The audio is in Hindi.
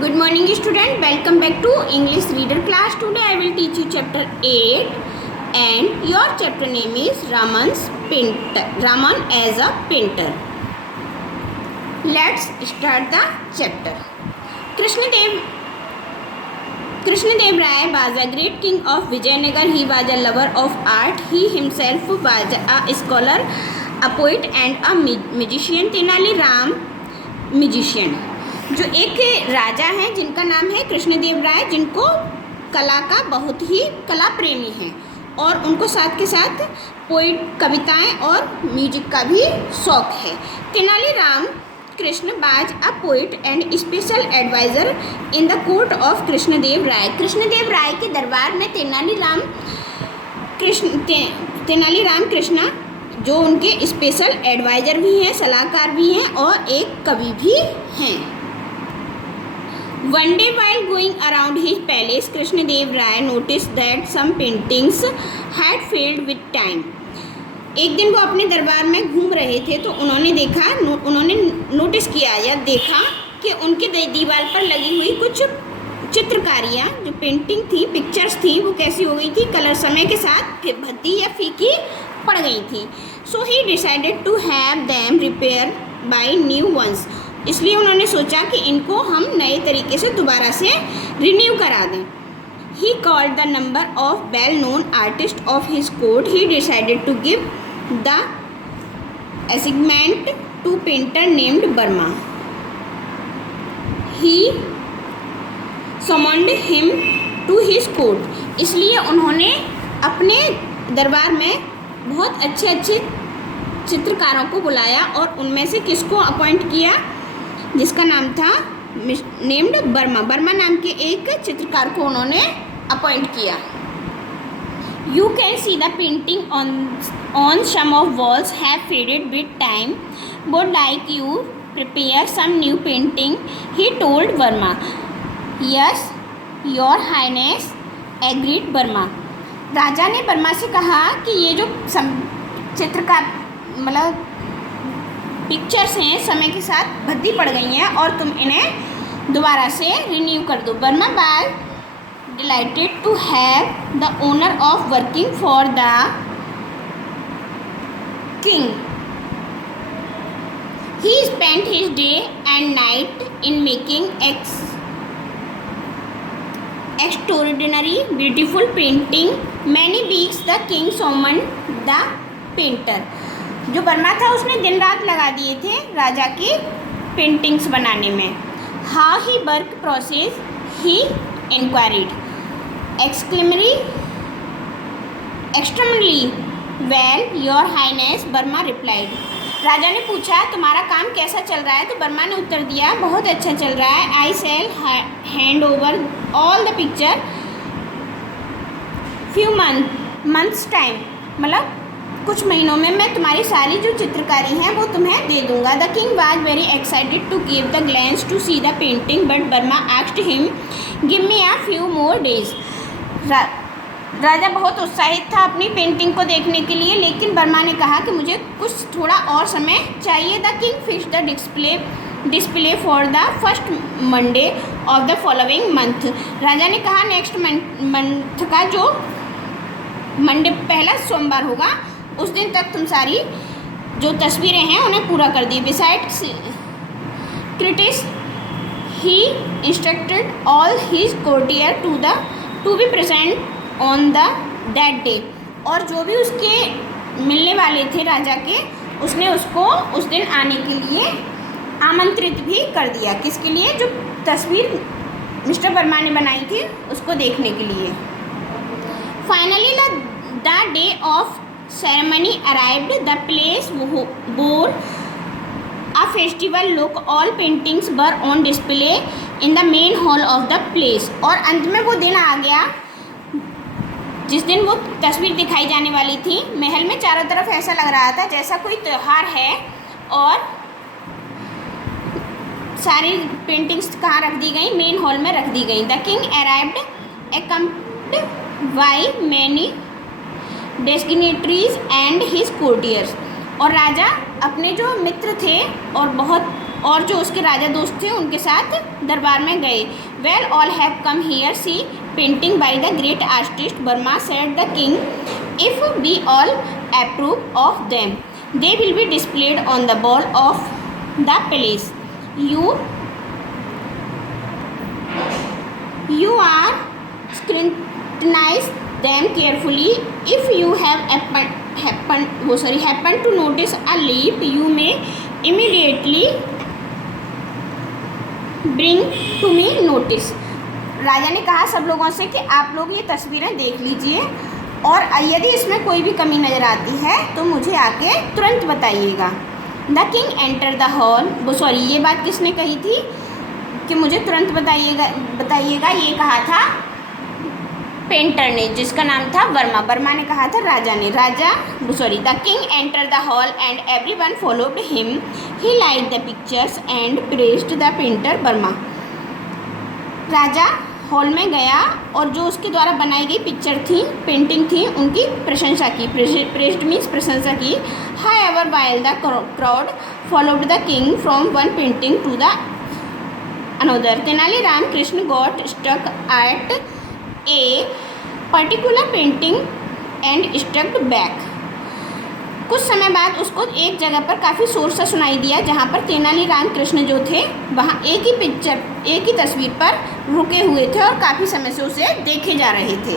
Good morning student, welcome back to English reader class. Today I will teach you chapter 8 and your chapter name is Raman as a painter. Let's start the chapter. Krishnadev Rai was a great king of Vijayanagar. He was a lover of art. He himself was a scholar, a poet and a magician. Tenali Ram musician, जो एक राजा हैं जिनका नाम है कृष्णदेव राय, जिनको कला का बहुत ही कला प्रेमी हैं और उनको साथ के साथ पोइट कविताएं और म्यूजिक का भी शौक है. Tenaliram Krishna was a poet and special adviser in the court of Krishnadev Rai. Krishnadev Rai के दरबार में तेनालीराम कृष्णा जो उनके स्पेशल एडवाइज़र भी हैं, सलाहकार भी हैं और एक कवि भी हैं. One day while going around his palace, Krishnadev Rai noticed that some paintings had faded with time. एक दिन वो अपने दरबार में घूम रहे थे तो उन्होंने नोटिस किया या देखा कि उनके दीवार पर लगी हुई कुछ चित्रकारियाँ, जो पेंटिंग थी, पिक्चर्स थी, वो कैसी हो गई थी, कलर समय के साथ भद्दी या फीकी पड़ गई थी. So he decided to have them repaired by new ones. इसलिए उन्होंने सोचा कि इनको हम नए तरीके से दोबारा से रिन्यू करा दें. He called the number of well-known artists of his court. He decided to give the assignment to painter named Burma. He summoned him to his court. इसलिए उन्होंने अपने दरबार में बहुत अच्छे चित्रकारों को बुलाया और उनमें से किसको अपॉइंट किया, जिसका नाम था नेम्ड बर्मा नाम के एक चित्रकार को उन्होंने अपॉइंट किया. You can see the painting on some of walls have faded with time. Would like you prepare some new painting, he told Varma. Yes your highness, agreed Varma. राजा ने वर्मा से कहा कि ये जो चित्रकार मतलब पिक्चर्स हैं समय के साथ भद्दी पड़ गई हैं और तुम इन्हें दोबारा से रिन्यू कर दो. Varma was delighted to have the honour of working for the king. He spent his day and night in making extraordinary beautiful painting. Many weeks the king summoned the painter. जो वर्मा था उसने दिन रात लगा दिए थे राजा की पेंटिंग्स बनाने में. How he work process he inquired. Extremely well your highness, Burma replied. राजा ने पूछा तुम्हारा काम कैसा चल रहा है, तो बर्मा ने उत्तर दिया बहुत अच्छा चल रहा है. I shall hand over all the picture few months time. मतलब कुछ महीनों में मैं तुम्हारी सारी जो चित्रकारी हैं वो तुम्हें दे दूंगा. The king was very excited to give the glance to see the painting but Varma asked him give me a few more days. राजा बहुत उत्साहित था अपनी पेंटिंग को देखने के लिए, लेकिन बर्मा ने कहा कि मुझे कुछ थोड़ा और समय चाहिए. The king fixed the display for the first Monday of the following month. राजा ने कहा नेक्स्ट मंथ का जो मंडे पहला सोमवार होगा उस दिन तक तुम सारी जो तस्वीरें हैं उन्हें पूरा कर दी. Besides critics he instructed all his courtier to be present on that day. और जो भी उसके मिलने वाले थे राजा के, उसने उसको उस दिन आने के लिए आमंत्रित भी कर दिया. किसके लिए, जो तस्वीर मिस्टर वर्मा ने बनाई थी उसको देखने के लिए. Finally the day of ceremony arrived. The place bore a festival look. All paintings were on display in the main hall of the place. और अंत में वो दिन आ गया जिस दिन वो तस्वीर दिखाई जाने वाली थी. महल में चारों तरफ ऐसा लग रहा था जैसा कोई त्यौहार है और सारी पेंटिंग्स कहाँ रख दी गई, मेन हॉल में रख दी गई. The king arrived accompanied by many dignitaries and his courtiers. और राजा अपने जो मित्र थे और बहुत और जो उसके राजा दोस्त थे उनके साथ दरबार में गए। Well all have come here see painting by the great artist Varma, said the king, if we all approve of them they will be displayed on the wall of the palace. You are scrutinize them carefully. If you have happen to notice a leaf, you may immediately bring to me notice. राजा ने कहा सब लोगों से कि आप लोग ये तस्वीरें देख लीजिए और यदि इसमें कोई भी कमी नज़र आती है तो मुझे आके तुरंत बताइएगा। The king enter the hall, ये बात किसने कही थी कि मुझे तुरंत बताइएगा, ये कहा था पेंटर ने जिसका नाम था वर्मा ने कहा था राजा ने। The king enter the hall and everyone followed him, he like the pictures and praised the painter Verma. Raja hall में गया और जो उसके द्वारा बनाई गई पेंटिंग थी उनकी प्रशंसा की। प्रेज्ड मीन्स प्रशंसा की। However while the crowd followed the king from one painting to the another, Tenaliram Krishna got stuck at a particular painting and stucked back. कुछ समय बाद उसको एक जगह पर काफ़ी शोर सा सुनाई दिया जहाँ पर तेनालीराम कृष्ण जो थे वहाँ एक ही तस्वीर पर रुके हुए थे और काफ़ी समय से उसे देखे जा रहे थे।